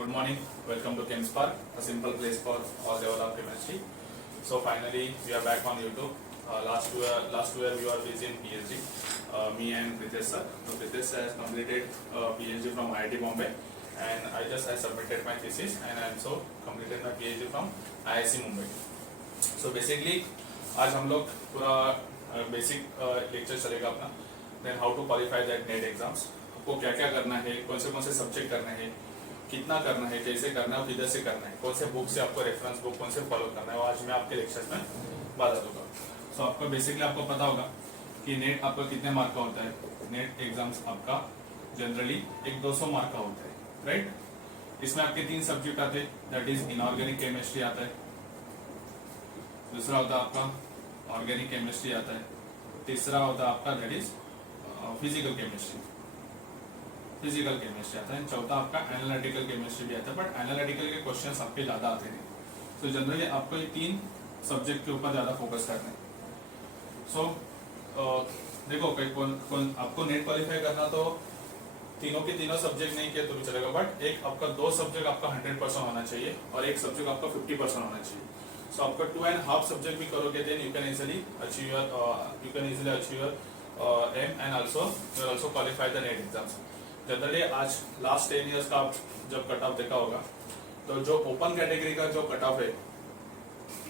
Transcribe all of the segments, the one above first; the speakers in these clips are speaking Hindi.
Good morning. Welcome to ChemSpark, a simple place for all level of chemistry. So finally, we are back on YouTube. Last year we were busy in PhD. Me and Pritesh sir. So Pritesh has completed PhD from IIT Bombay, and I just submitted my thesis, and I also completed my PhD from IIC Mumbai. So basically, आज हम लोग पूरा बेसिक लेक्चर चलेगा अपना. Then how to qualify that NET exams. आपको क्या क्या करना है, कौन से सब्जेक्ट करना है, कितना करना है, कैसे करना है, किधर से करना है, कौन से बुक से आपको रेफरेंस बुक कौन से फॉलो करना है, वो आज मैं आपके लेक्चर्स में बता दूंगा. सो आपको बेसिकली आपको पता होगा कि नेट आपका कितने मार्क का होता है. नेट एग्जाम्स आपका जनरली एक 200 मार्क का होता है, राइट. इसमें आपके 3 सब्जेक्ट आते हैं, दैट इज इनऑर्गेनिक केमिस्ट्री आता है, दूसरा होता है आपका ऑर्गेनिक केमिस्ट्री आता है, तीसरा होता है आपका दैट इज फिजिकल केमिस्ट्री आता है, चौथा आपका एनालिटिकल केमिस्ट्री भी आता है. बट एनालिटिकल के क्वेश्चंस आपके ज्यादा आते हैं. सो जनरली आपको ये 3 सब्जेक्ट के ऊपर ज्यादा फोकस करना है. सो देखो कौन आपको नेट क्वालिफाई करना, तो तीनों के तीनों सब्जेक्ट नहीं किया तो भी चलेगा, बट एक आपका 2 सब्जेक्ट आपका 100% होना चाहिए और एक सब्जेक्ट आपका 50% होना चाहिए. सो आपका 2.5 सब्जेक्ट भी करोगे, then you can easily achieve your aim and also qualify the NET exams. Generally आज लास्ट 10 इयर्स का आप जब कट ऑफ देखा होगा, तो जो ओपन कैटेगरी का जो कट ऑफ है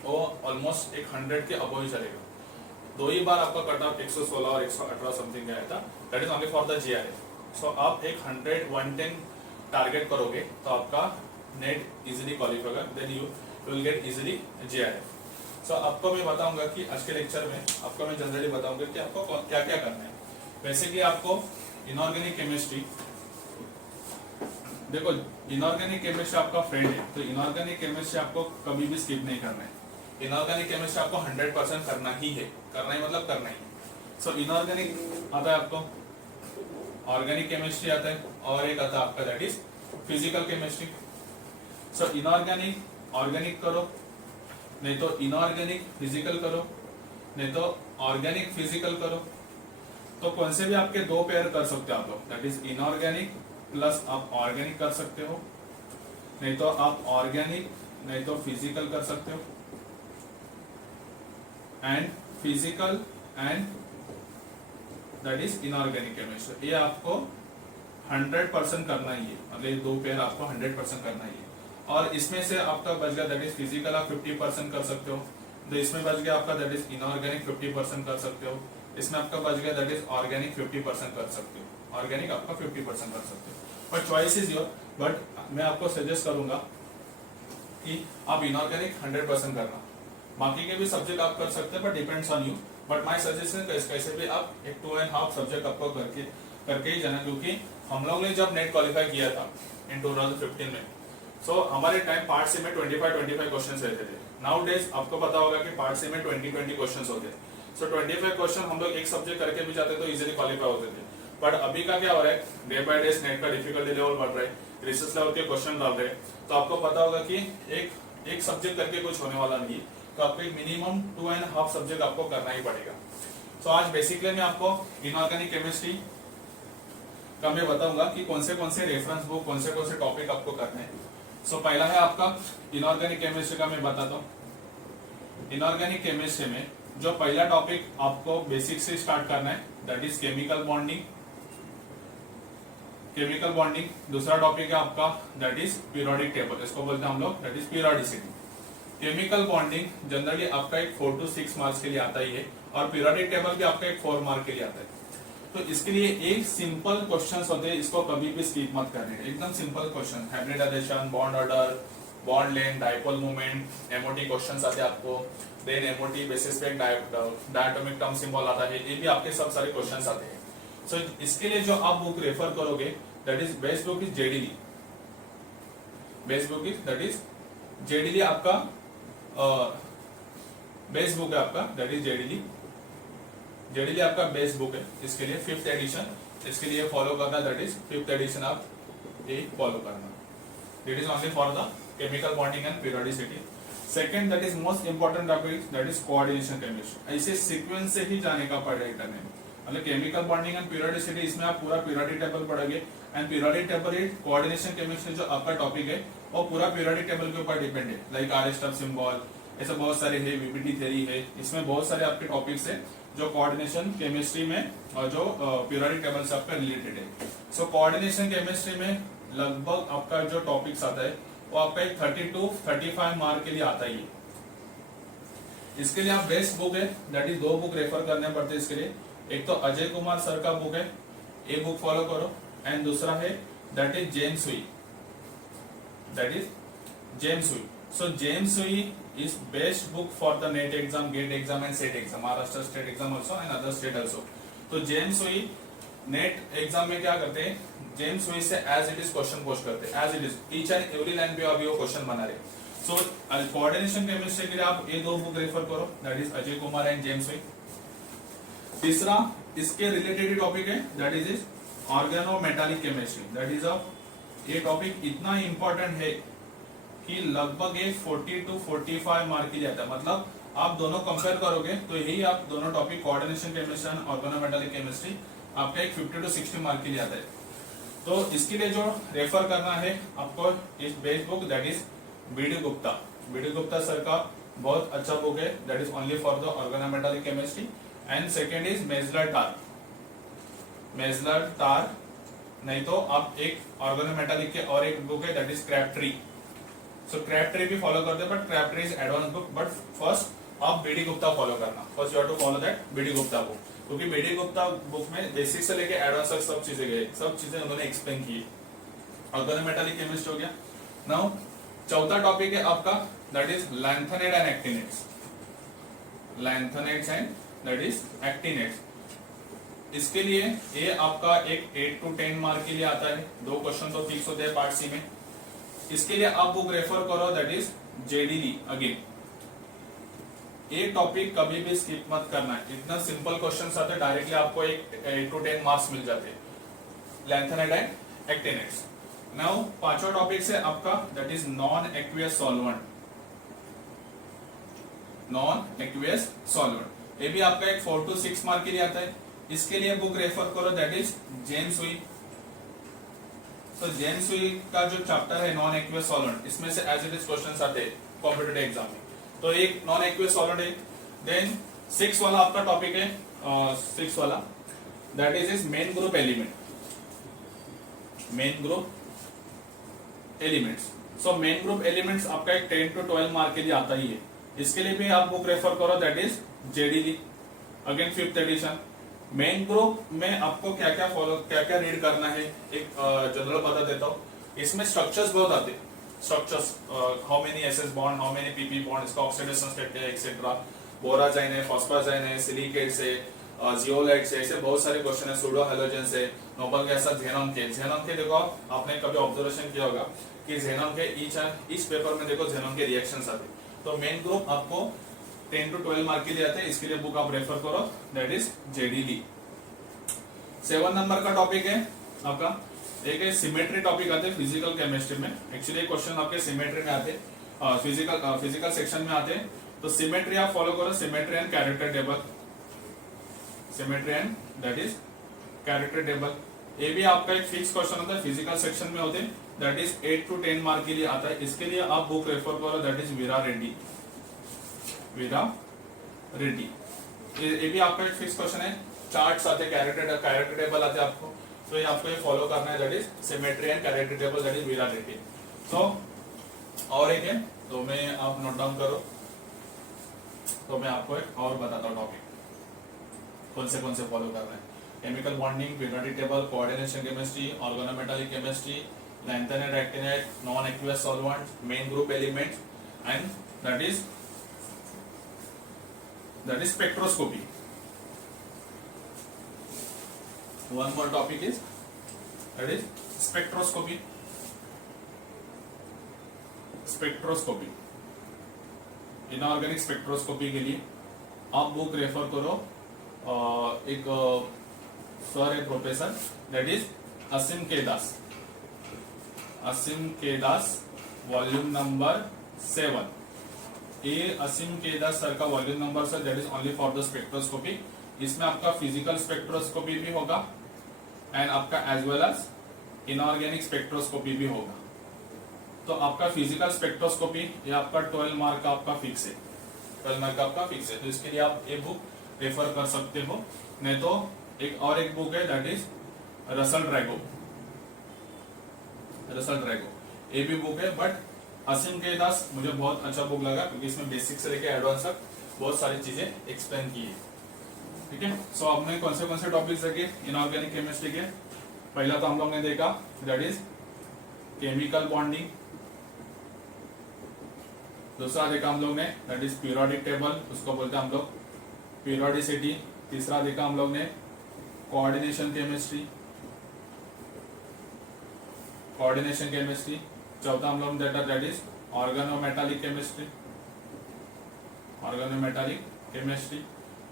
वो ऑलमोस्ट 100 के अबव ही चलेगा. 2 ही बार आपका कट ऑफ 116 और 118 समथिंग का आया था, that is only for the JRF. So आप एक 100-110 टारगेट करोगे तो आपका नेट इजिली क्वालिफाई होगा, then you will get easily JRF. So आपको मैं बताऊंगा कि आज के लेक्चर में आपको मैं जनरली बताऊंगा कि आपको क्या क्या करना है. बेसिकली आपको इनऑर्गेनिक केमिस्ट्री, देखो इनऑर्गेनिक केमिस्ट्री आपका फ्रेंड है, तो इनऑर्गेनिक केमिस्ट्री आपको कभी भी स्किप नहीं करना है. इनऑर्गेनिक केमिस्ट्री आपको 100% करना ही है, करना ही मतलब करना ही. सो इनऑर्गेनिक आता है आपको, ऑर्गेनिक केमिस्ट्री आता है, और एक आता है आपका that is physical chemistry. So inorganic organic करो, नहीं तो इनऑर्गेनिक फिजिकल करो, नहीं तो ऑर्गेनिक फिजिकल करो. तो कौन से भी आपके 2 पेयर कर सकते हो आप लोग, दैट इज इनऑर्गेनिक प्लस आप ऑर्गेनिक कर सकते हो, नहीं तो आप ऑर्गेनिक नहीं तो फिजिकल कर सकते हो, and physical and that is inorganic chemistry. ये आपको 100% करना ही है, मतलब ये 2 पेयर आपको 100% करना ही है. और इसमें से आपका बच गया दैट इज फिजिकल आप 50% कर सकते हो, तो इसमें बच गया आपका दैट इज इनऑर्गेनिक 50% कर सकते हो, इसमें आपका बच गया दैट इज ऑर्गेनिक 50% कर सकते हो, ऑर्गेनिक आपका 50% कर सकते हो. But choice is your. But मैं आपको सजेस्ट करूंगा कि आप इनऑर्गेनिक 100% करना, बाकी के भी सब्जेक्ट आप कर सकते हैं, but depends on you. But my suggestion कैसे भी आप एक 2.5 सब्जेक्ट आपको करके ही जाना, क्योंकि हम लोग ने जब नेट क्वालिफाई किया था इन 2015 में, सो हमारे टाइम पार्ट सी में 25 क्वेश्चन रहते थे. नाउ डेज आपको पता होगा कि पार्ट सी में 20 क्वेश्चन होते हैं. सो 25 क्वेश्चन हम लोग एक सब्जेक्ट करके भी जाते तो इजीली क्वालिफाई होते थे. बट अभी का क्या हो रहा है, डे बाय डे नेट का डिफिकल्टी लेवल बढ़ रहा है, रिसर्च लेवल के क्वेश्चन डाल रहे हैं, तो आपको पता होगा कि एक सब्जेक्ट करके कुछ होने वाला नहीं है, तो आपको मिनिमम 2.5 सब्जेक्ट आपको करना ही पड़ेगा. सो आज बेसिकली मैं आपको इनऑर्गेनिक केमिस्ट्री का मैं बताऊंगा कि कौन से रेफरेंस बुक कौन से टॉपिक आपको करने हैं. सो पहला है आपका इनऑर्गेनिक केमिस्ट्री का मैं बताता हूँ. इनऑर्गेनिक केमिस्ट्री में जो पहला टॉपिक आपको बेसिक से स्टार्ट करना है दैट इज केमिकल बॉन्डिंग. दूसरा टॉपिक है आपका दैट इज पीरियोडिक टेबल, इसको बोलते हैं हम लोग that is periodicity. Chemical bonding generally आपका एक 4 to 6 मार्क्स के लिए आता ही है, और पीरियोडिक टेबल भी आपका एक 4 मार्क के लिए आता है. तो इसके लिए एक सिंपल क्वेश्चन होते हैं, इसको कभी भी स्किप मत करने. एकदम simple question, hybridisation, bond order, bond length, dipole movement, MOT question आते हैं आपको, देन एमओटी बेसिस पे डायटोमिक टर्म सिंबल आता है, ये भी आपके सब सारे क्वेश्चंस आते हैं. सो इसके लिए जो आप बुक रेफर करोगे that is best book is J D Lee. आपका बेस्ट बुक है आपका दैट इज जेडीली आपका बेस्ट बुक है. इसके लिए 5th एडिशन, इसके लिए फॉलो करना दैट इज 5th एडिशन आप ये फॉलो करना. It is only for the chemical bonding and periodicity. Second that is most important topic that is coordination chemistry. ऐसे सीक्वेंस से ही जाने का पड़ेगा. मतलब केमिकल बॉन्डिंग एंड पीरियोडिसिटी, इसमें आप पूरा पीरियोडिक टेबल पढ़ोगे and periodic table is coordination chemistry जो आपका टॉपिक है वो पूरा पीरियोडिक टेबल के ऊपर डिपेंड है, लाइक आर स्टफ सिंबल, ऐसे बहुत सारे है, वीपीटी थ्योरी है, इसमें बहुत सारे आपके टॉपिक्स है जो कोऑर्डिनेशन केमिस्ट्री में और जो पीरियोडिक टेबल से आपका रिलेटेड है। सो कोऑर्डिनेशन केमिस्ट्री में लगभग आपका जो टॉपिक्स आता है वो आपका 30 to 35 मार्क के लिए आता ही है। इसके लिए आप बेस्ट बुक है दैट इज 2 बुक रेफर करने पड़ते हैं इसके लिए। एक तो अजय कुमार सर का बुक है, ये बुक फॉलो करो, एंड दूसरा है दैट इज जेम्स हुई, दैट इज जेम्स हुई। सो जेम्स हुई is best book for the NET exam, GATE exam and SET exam, Maharashtra state exam also and other state also। तो जेम्स हुई नेट एग्जाम में क्या करते हैं, जेम्स हुई से as it is question post करते हैं, as it is each and every line पे अभी वो क्वेश्चन बना रहे। सो कोऑर्डिनेशन केमिस्ट्री के लिए आप ये 2 बुक रेफर करो, that is Ajay Kumar and James हुई। तीसरा इसके रिलेटेड टॉपिक है that is organometallic chemistry, that is ये टॉपिक इतना इंपॉर्टेंट है कि लगभग एक 40 to 45 मार्क की जाता है। मतलब आप दोनों कंपेयर करोगे तो यही आप दोनों टॉपिक कोऑर्डिनेशन केमिस्ट्री और ऑर्गेनोमेटालिक केमिस्ट्री आपका एक 50 to 60 मार्क के लिए आता है। तो इसके लिए जो रेफर करना है आपको इस best book that is B D Gupta, B D Gupta sir का बहुत अच्छा बुक है that is only for the organometallic chemistry. And second is Miessler Tarr, Miessler Tarr नहीं तो आप एक ऑर्गेनोमेटालिक के और एक बुक है that is Crabtree. So Crabtree भी फॉलो करते हैं but Crabtree is advance book, but first आप बीडी गुप्ता फॉलो करना, first you have to follow that BD Gupta book, क्योंकि बीडी गुप्ता बुक में बेसिक से लेके एडवांस तक सब चीजें गए, सब चीजें उन्होंने एक्सप्लेन की। ऑर्गेनोमेटालिक केमिस्ट्री हो गया। नाउ चौथा टॉपिक है आपका that is lanthanide and actinides, lanthanides and that is actinides. इसके लिए ये आपका एक 8 to 10 मार्क के लिए आता है, 2 क्वेश्चन तो फिक्स होते हैं पार्ट सी में। इसके लिए आप बुक रेफर करो दैट इज जेडीली। अगेन ये टॉपिक कभी भी स्किप मत करना है, इतना सिंपल क्वेश्चंस आते हैं डायरेक्टली आपको एक 8 to 10 मार्क्स मिल जाते हैं, लैंथेनेट एंड एक्टिनेट्स। नाउ पांचवा टॉपिक से आपका that is non aqueous solvent, non aqueous solvent, ये भी आपका एक 4 to 6 मार्क के लिए आता है। इसके लिए बुक रेफर करो दैट इज जेम्स हुई। तो जेम्स हुई का जो चैप्टर है नॉन एक्वियस सॉल्वेंट, इसमें से एज इट इज क्वेश्चंस आते हैं कॉम्पिटिटिव एग्जाम में, तो एक नॉन एक्वियस सॉल्वेंट है। देन 6 वाला आपका टॉपिक है 6 वाला that is main group element, main group elements. So main group elements आपका एक 10 to 12 मार्क के लिए आता ही है। इसके लिए भी आप बुक रेफर करो that is J D Lee, again 5th edition. Main group में आपको क्या क्या फॉलो, क्या क्या रीड करना है, एक जनरल बता देता हूँ। इसमें स्ट्रक्चर्स बहुत आते हैं, structures how many SS bond, how many PP bond, इसका ऑक्सीडेशन स्टेट है एक्सेट्रा, बोराजाइन है, फॉस्फाजाइन है, सिलिकेट्स है, जियोलाइट्स है, ऐसे बहुत सारे क्वेश्चन है, सूडो हैलोजेंस है, नोबल गैस, जेनॉन के। जेनॉन के देखो आपने कभी ऑब्जर्वेशन किया होगा कि जेनॉन के ईच पेपर में देखो जेनॉन के रिएक्शंस आते हैं। तो मेन ग्रुप आपको 10 to 12 मार्क के लिए आते हैं, इसके लिए बुक आप रेफर करो दैट इज जेडीली। 7 नंबर का टॉपिक है आपका एक है सिमेट्री टॉपिक आते हैं फिजिकल केमिस्ट्री में। एक्चुअली क्वेश्चन आपके सिमेट्री में आते हैं, फिजिकल सेक्शन में आते हैं। तो सिमेट्री आप फॉलो करो, symmetry and character table, symmetry and that is character table. ये भी आपका एक फिक्स क्वेश्चन होता है, फिजिकल सेक्शन में होते हैं, दैट इज 8 to 10 मार्क के लिए आता है। इसके लिए आप बुक रेफर करो दैट इज वीरा रेड्डी, वीरा रेड्डी। ये भी आपका एक फिक्स क्वेश्चन है, चार्ट्स आते हैं, कैरेक्टर टेबल आते हैं आपको, तो ये आपको ये फॉलो करना है that is symmetry and character table that is Veera Reddy. So और एक है तो मैं आप नोट डाउन करो, तो मैं आपको एक और बताता हूँ टॉपिक कौन से फॉलो करना है। Chemical bonding, periodic table, coordination chemistry, organometallic chemistry, lanthanide, actinide, non aqueous solvent, main group element and that is spectroscopy. One more topic is that is spectroscopy. Spectroscopy, inorganic spectroscopy के लिए आप बुक रेफर करो, एक सर है professor that is Asim K Das, Asim K Das volume number 7। ये असीम के दास सर का volume number sir that is only for the spectroscopy. इसमें आपका फिजिकल स्पेक्ट्रोस्कोपी भी होगा एंड आपका as well as inorganic spectroscopy भी होगा। तो आपका फिजिकल स्पेक्ट्रोस्कोपी ये आपका 12 मार्क का आपका फिक्स है, 12 मार्क का आपका फिक्स है। तो इसके लिए आप ये बुक रेफर कर सकते हो, नहीं तो एक बुक है दैट इज रसल ड्रैगो, ये भी बुक है। बट असीम के दास मुझे बहुत अच्छा बुक लगा क्योंकि इसमें बेसिक से लेके एडवांस तक बहुत सारी चीजें एक्सप्लेन की है। ठीक है, सो हमने कौन से टॉपिक्स देखे इनऑर्गेनिक केमिस्ट्री के? पहला तो हम लोग ने देखा दैट इज केमिकल बॉन्डिंग, दूसरा देखा हम लोग ने दैट इज पीरियोडिक टेबल, उसको बोलते हैं हम लोग पीरियोडिसिटी। तीसरा देखा हम लोग ने कोऑर्डिनेशन केमिस्ट्री, चौथा हम लोग देखा दैट इज ऑर्गेनोमेटालिक केमिस्ट्री,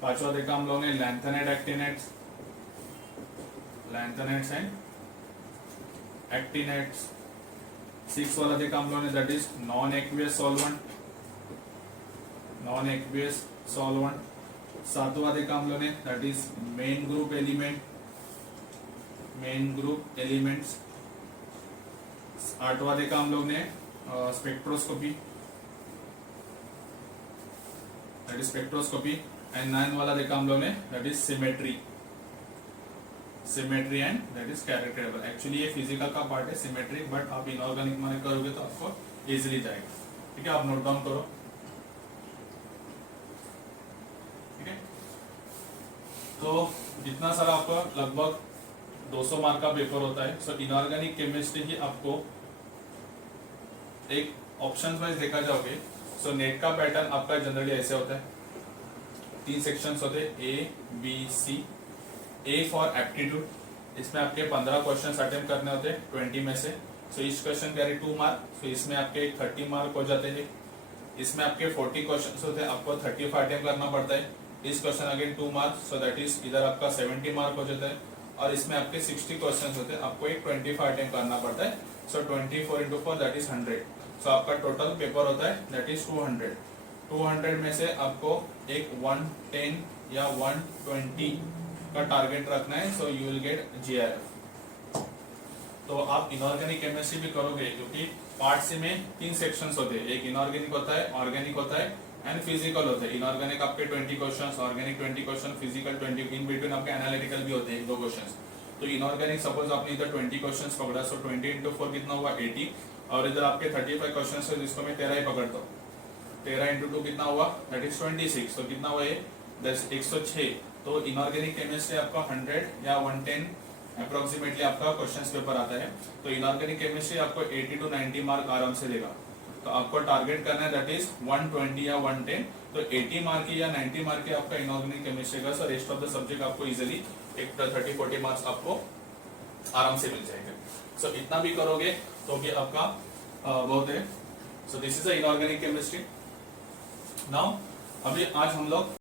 पांचवा देखा हम लोग ने लैंथेनेट एंड एक्टिनेट्स, 6 वाला देखा हम लोग ने that is non aqueous solvent, 7वां देखा हम लोग ने that is main group elements, 8वां देखा हम लोग ने स्पेक्ट्रोस्कोपी एंड 9 वाला देखा हम लोग ने that is symmetry and that is character. Actually ये फिजिकल का पार्ट है सिमेट्री, बट आप इनऑर्गेनिक माने करोगे तो आपको इजीली जाएगा। ठीक है, आप नोट डाउन करो। ठीक है, तो इतना सारा आपका लगभग 200 मार्क का पेपर होता है। सो इनऑर्गेनिक केमिस्ट्री ही आपको एक ऑप्शन वाइज देखा जाओगे। सो नेट का पैटर्न आपका जनरली ऐसे होता है, 3 सेक्शंस होते हैं A B C. A for aptitude, इसमें आपके 15 क्वेश्चन अटेम्प्ट करने होते हैं 20 में से। सो इस क्वेश्चन कैरी 2 मार्क, सो इसमें आपके 30 मार्क हो जाते हैं। इसमें आपके 40 क्वेश्चन होते हैं, आपको 35 अटेम्प्ट करना पड़ता है। इस question again 2 mark, so that is इधर आपका 70 मार्क हो जाता है। और इसमें आपके 60 क्वेश्चन होते हैं, आपको एक 25 अटेम्प्ट करना पड़ता है। सो 24 into 4 दैट इज 100। सो आपका टोटल पेपर होता है दैट इज 200 में से आपको एक 110 या 120 का टारगेट रखना है। So you will gate GRF। तो आप इनऑर्गेनिक केमिस्ट्री भी करोगे क्योंकि पार्ट सी में 3 सेक्शंस होते हैं, एक इनऑर्गेनिक होता है, ऑर्गेनिक होता है एंड फिजिकल होता है। इनऑर्गेनिक आपके 20 questions, organic 20 question, physical 20, in between आपके एनालिटिकल भी होते हैं 1-2 क्वेश्चंस। तो इनऑर्गेनिक सपोज आपने इधर 20 क्वेश्चंस पकड़ा, सो 20 into 4 कितना हुआ 80, और इधर आपके 35 क्वेश्चंस है जिसको मैं 13 ही पकड़ता हूँ। 13 into 2 कितना हुआ दैट इज 26। तो कितना हुआ ये 106। तो इनऑर्गेनिक केमिस्ट्री आपका 100 या 110 अप्रोक्सीमेटली आपका क्वेश्चंस पेपर आता है। तो इनऑर्गेनिक केमिस्ट्री आपको 80 to 90 मार्क आराम से देगा। तो आपको टारगेट करना है दैट इज 120 या 110। तो 80 मार्क की या 90 मार्क की आपका इनऑर्गेनिक केमिस्ट्री का, so rest of the subject आपको इजीली एक 30-40 मार्क्स आपको आराम से मिल जाएगा। सो इतना भी करोगे तो भी आपका बहुत है। So this is a inorganic chemistry. Now अभी आज हम लोग